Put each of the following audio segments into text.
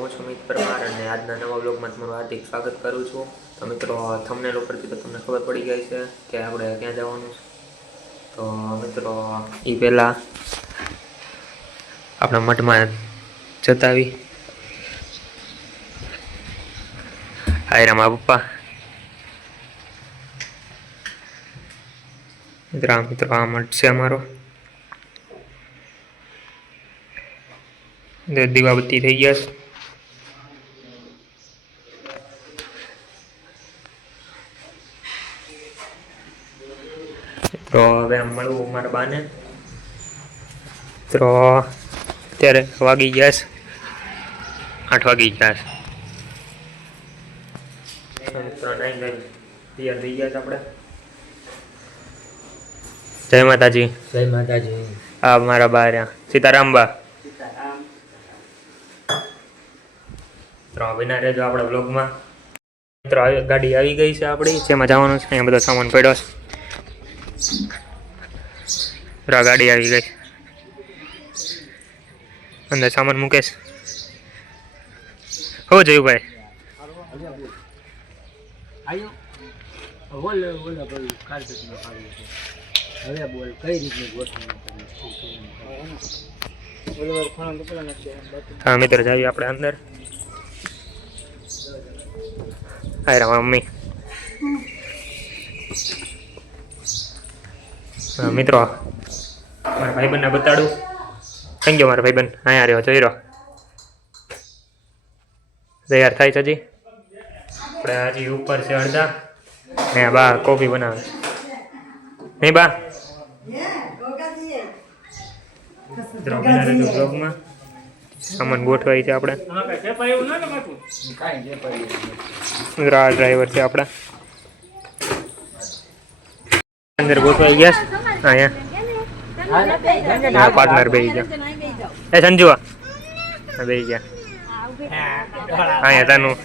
હું છું પરમાર અને આજના નવા બ્લોગમાં તમારું હાર્દિક સ્વાગત કરું છું. તો મિત્રો થંબનેલ ઉપરથી તો તમને ખબર પડી ગઈ છે કે આપણે ક્યાં જવાનું છે. તો મિત્રો એ પહેલાં આપણા મઠમાં જતા આવી હાય રામા પપ્પા. મિત્રો, આ મિત્રો, આ મઠ છે અમારો. દીવાબત્તી થઈ ગયા છે તો હવે આમ મળવું મારા બાને તો અત્યારે વાગી ગયા છે આઠ વાગી ગયા છે તો મિત્રો નાઈ નાઈ તૈયાર થઈ ગયા છે આપણે જય માતાજી જય માતાજી આ મારા બા રહ્યા સીતારામ બા મિત્રો વિના રહેજો આપણા બ્લોગમાં મિત્રો આવી ગાડી આવી ગઈ છે આપણી જેમાં જવાનું છે અહીંયા બધો સામાન પડ્યો છે મિત્રો ગાડી આવી ગઈ. અંદર સામાન મુકેશ હો જયુભાઈ. હવે હા, મિત્ર જાવી આપણે અંદર. હાય રામ મમ્મી. મિત્રો મારા ભાઈબંધને બતાડું. થઈ ગયો મારા ભાઈબંધ? અહીંયા રહ્યો, જોઈ રહ્યો. તૈયાર થાય છે હજી? આપણે હજી ઉપર છે અડધા. ને બા કોફી બનાવે નહીં બા? બ્લોગમાં સામાન ગોઠવાય છે આપણે. આ ડ્રાઈવર છે આપણા. અંદર ગોઠવાઈ ગયા છે. અહીંયા પાર્ટનર બેસી ગયા. એ સંજુ આ બેસી ગયા. અહીંયા તનું.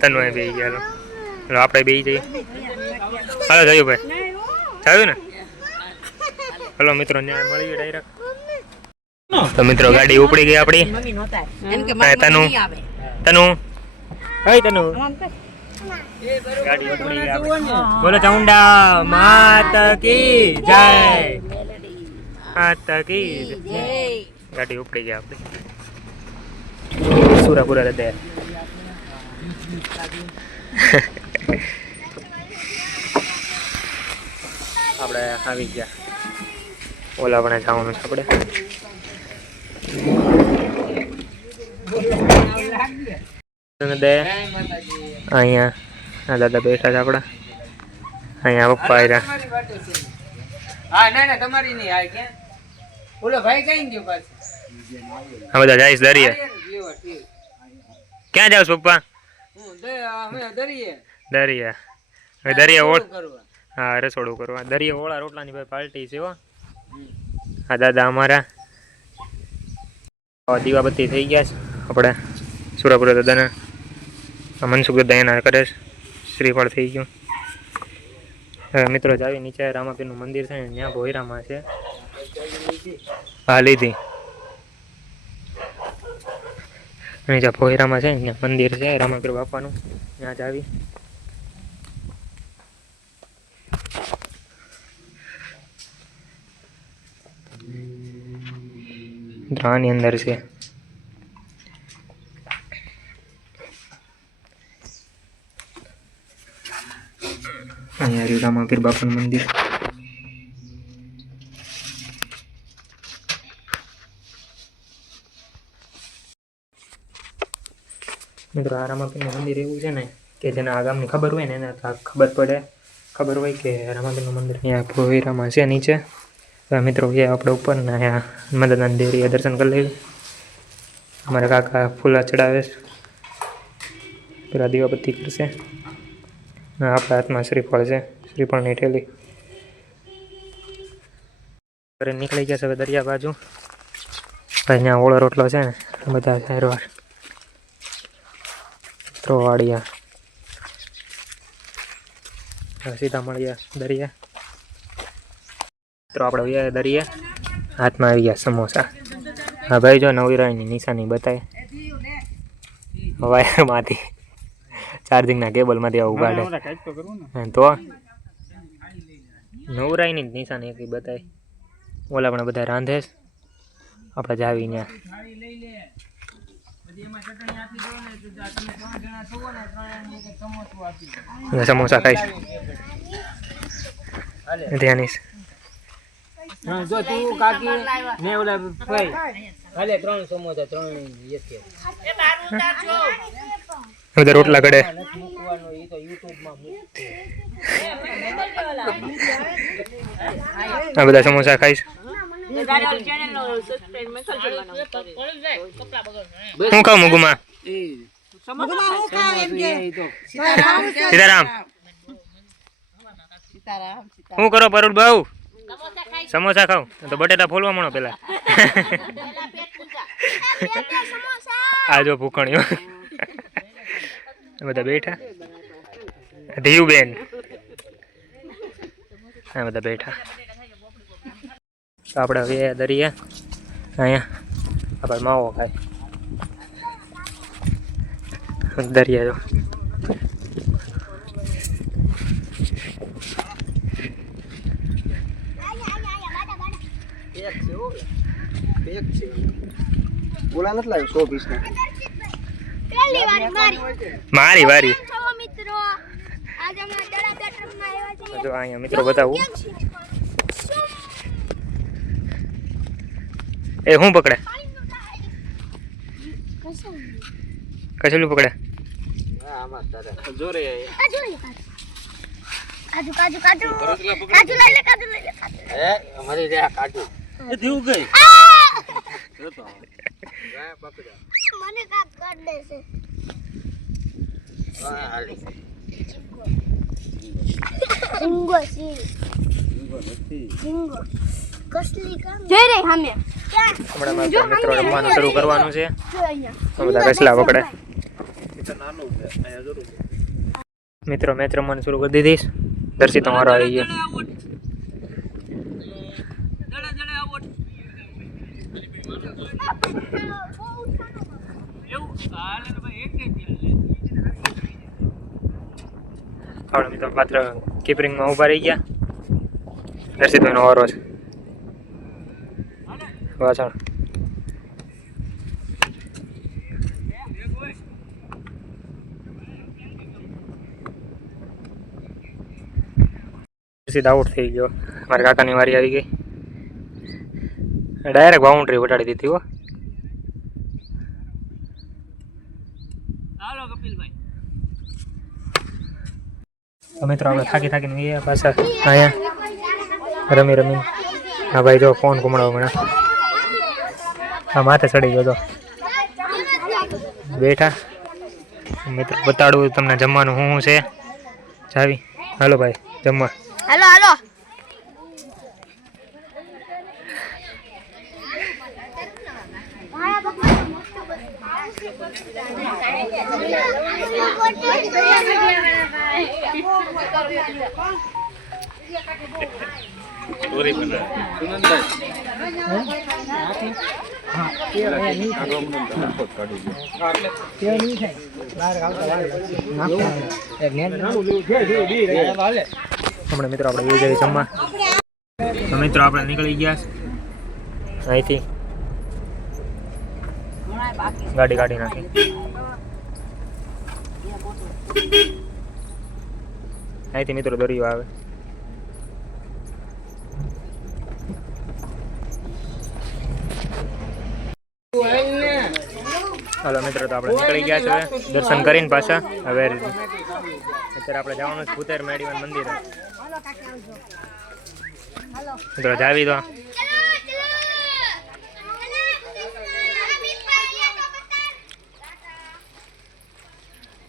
તનું અહીં બેસી ગયા. હાલો. આપણે બે જઈએ. હાલો જયું ભાઈ થયું ને? હલો મિત્રો ન્યાય મળી ડાયરેક્ટ તો મિત્રો ગાડી ઉપડી ગઈ આપણી હા, તનુ. તનુ. હઈ તનુ. બોલો ચામુંડા માત કી જય. માત કી ગાડી ઉપડી ગઈ આપણી. સુરાપુરા હૃદય આપણે આવી ગયા. ઓલા પણ જવાનું છે આપણે. દે. અહીંયા. આ દાદા બેઠા છે આપણા. અહીંયા પપ્પા આવ્યા હા ના ના તમારી નહીં આ કે ઓલો ભાઈ કઈ ગયો પાછો. આ બધા જઈશ દરિયે. ક્યાં જાવ પપ્પા? હું દરિયા. હવે દરિયા ઓળ હા રસોડું કરવા. દરિયા ઓળા રોટલાની ભાઈ પાર્ટી છે હો. હા દાદા અમારા. દીવાબત્તી થઈ ગયા છે આપણે સુરાપુરા દાદાના. મનસુખ દયાના કરે છે. શ્રીફળ થઈ ગયું. હવે મિત્રો જાવી નીચે રામાપીરનું મંદિર છે ને ત્યાં ભોયરામાં છે. હા લીધી અને જ્યાં ભોયરામાં છે ત્યાં મંદિર છે, રામાપીર બાપાનું. ત્યાં જ આવી. આની અંદર છે અહીંયા રહ્યું રામાપીર બાપાનું મંદિર મિત્રો, આ રામાપીરનું મંદિર એવું છે ને કે જેને આ ગામની ખબર હોય ને, એને ખબર પડે. ખબર હોય કે રામાપીરનું મંદિર અહીંયા ભોયરામાં છે, નીચે. મિત્રો, એ આપણે ઉપર ને અહીંયા મદદાન દેરીએ દર્શન કરી લઈએ અમારા કાકા ફૂલા ચડાવે છે. પેલા દીવાબત્તી કરશે. આપણા હાથમાં શ્રીફળ છે. શ્રીફળની ઠેલી ઘરે નીકળી ગયા છે હવે દરિયા બાજુ. અહીંયા ઓળો રોટલો છે ને બધા સારવાર. ત્રોવાડિયા સીધા મળ્યા દરિયા. તો આપણે વ્યા દરિયા. હાથમાં આવી ગયા સમોસા. હા ભાઈ જો નવી રાયની નિશાની બતાય. વાયરમાંથી ચાર્જિંગના કેબલમાંથી આવું કાઢે તો. નવરાયની જ નિશાની એક બતાવી ઓલા પણ બધા રાંધે આપણે જાવી ને સમોસા ખાઈશ ધ્યાનીશ જો તું કાકી ને ઓલા ભાઈ. હાલે ત્રણ સમોસા ત્રણ. બધા રોટલા ઘડે. નથી મૂકવાનો એ તો યુટ્યુબમાં મૂકશે. આ બધા સમોસા ખાઈશ. હું ખાઉં મુગુમાં? સીતારામ. શું કરો પરુલ બાઉ સમોસા ખાવ તો બટેટા ફોલવા મળો પેલા. આ જો ભૂખણીઓ. બધા બેઠા. ધીયુબેન આ બધા બેઠા. તો આપણે હવે દરિયા અહીંયા આપણે માવો ખાય. દરિયા જો. મારી. મારી વારી. મિત્રો? જો અહીંયા મિત્રો બતાવું. એ શું પકડે. કચેલું પકડે? જોરે કાજુ લઈ લે, કાજુ કાજુ. કાજુ કાજુ કાજુ લઈ લે કાજુ લઈ લે કાજુ હે અમારી રે કાટુ એ થયું મને કાપ કરી દેશે ઝીંગો કસલી કામ. જઈ રહી સામે હમણાં મારા મિત્રો રમવાનું શરૂ કરવાનું છે. બધા કસલા પકડે. મિત્રો મેચ રમવાનું શરૂ કરી દીધીશ. દર્શી તમારો આવી ગયો. આપણા મિત્રો પાત્ર કીપરિંગમાં ઊભા રહી ગયા. દર્શિતભાઈનો વારો છે. વાસણ સીધા આઉટ થઈ ગયો. મારા કાકાની વારી આવી ગઈ. ડાયરેક્ટ બાઉન્ડ્રી વટાડી દીધી, હો. હાલો, કપિલભાઈ. તો મિત્રો આપણે થાકી થાકીને ગયા પાછા અહીંયા. રમી રમી હા ભાઈ જો ફોન ઘુમડાવો મને હા માથે ચડી ગયો તો બેઠા. મિત્રો, બતાડું તમને જમવાનું શું છે? જાવી. હાલો ભાઈ, જમવા હાલો હાલો હમણાં મિત્રો આપણે જઈએ જમવા. મિત્રો આપણે નીકળી ગયા અહીંથી ગાડી કાઢી નાખી. અહીંથી મિત્રો દરિયો આવે. હાલો મિત્રો તો આપણે નીકળી ગયા છે દર્શન કરીને પાછા હવે અત્યારે આપણે જવાનું છે ભૂતેર મેડીવન મંદિરે. મિત્રો જાવી તો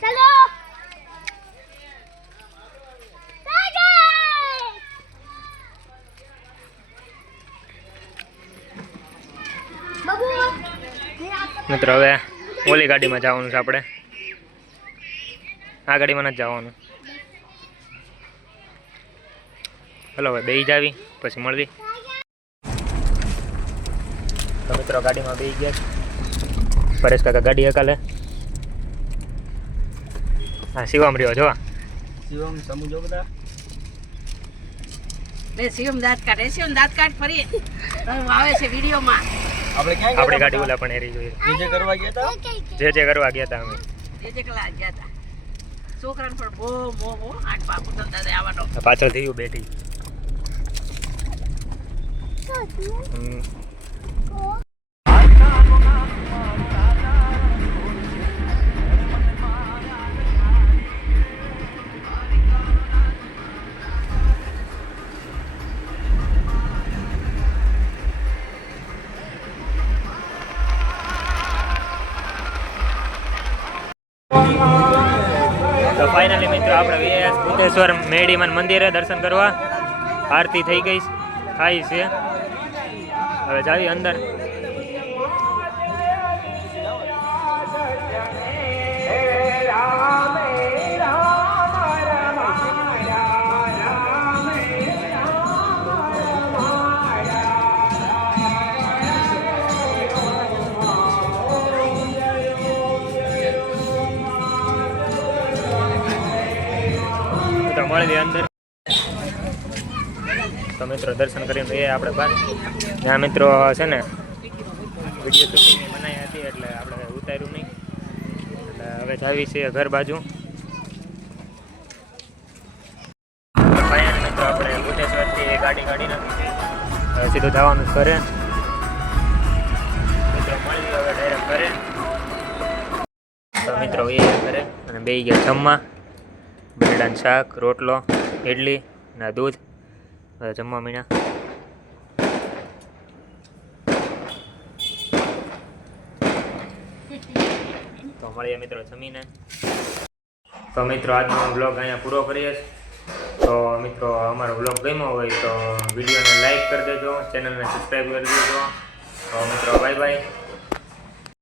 ચલો બાબુ મિત્રો હવે ઓલી ગાડીમાં જવાનું છે આપણે. આ ગાડીમાં નથી જવાનું. હલો હવે બે જાવી પછી મળવી. તો મિત્રો ગાડીમાં બે ગયા પરેશ કાકા ગાડી હકાલે. હા શિવમ રહ્યો જો શિવમ સમજો બધા. બે શિવમ દાંત કાઢે. શિવમ દાંત કાઢ ફરી. આવે છે વિડીયોમાં. આપણે ક્યાં આપણી ગાડી ઓલા પણ એરી જોઈએ જે કરવા ગયા હતા? જે જે કરવા ગયા હતા અમે. જે જે કલા ગયા હતા. છોકરાને પણ બહુ બહુ બહુ આઠ બાપુ ધંધા આવવાનો. પાછળ થયું બેઠી. હમ. તો ફાઇનલી મિત્રો આપણે વીએસ ભૂતેશ્વર મેડીમન મંદિરે દર્શન કરવા આરતી થઈ ગઈ થાય છે. હવે જાવી અંદર. તો અંદર. તો મિત્રો, દર્શન કરીને એ આપણે બહાર. ત્યાં મિત્રો છે ને, વીડિયો શૂટિંગ બનાવી હતી એટલે આપણે ઉતાર્યું નહીં. એટલે હવે જાવી છે ઘર બાજુ. મિત્રો, આપણે ભૂતેશ્વરથી ગાડી કાઢી સીધું જવાનું કરે મિત્રો મળી હવે ડાયરેક્ટ ઘરે. તો મિત્રો, એ ઘરે અને બે ગયા જમવા. બટેટાનું શાક, રોટલો ઇડલી ને દૂધ. જમવા મીણા તો મળીએ મિત્રો જમીને. તો મિત્રો, આજનો બ્લોગ અહીંયા પૂરો કરીએ તો મિત્રો, અમારો બ્લોગ ગમ્યો હોય તો વિડીયોને લાઈક કરી દેજો, ચેનલને સબસ્ક્રાઈબ કરી દેજો. તો મિત્રો, બાય બાય.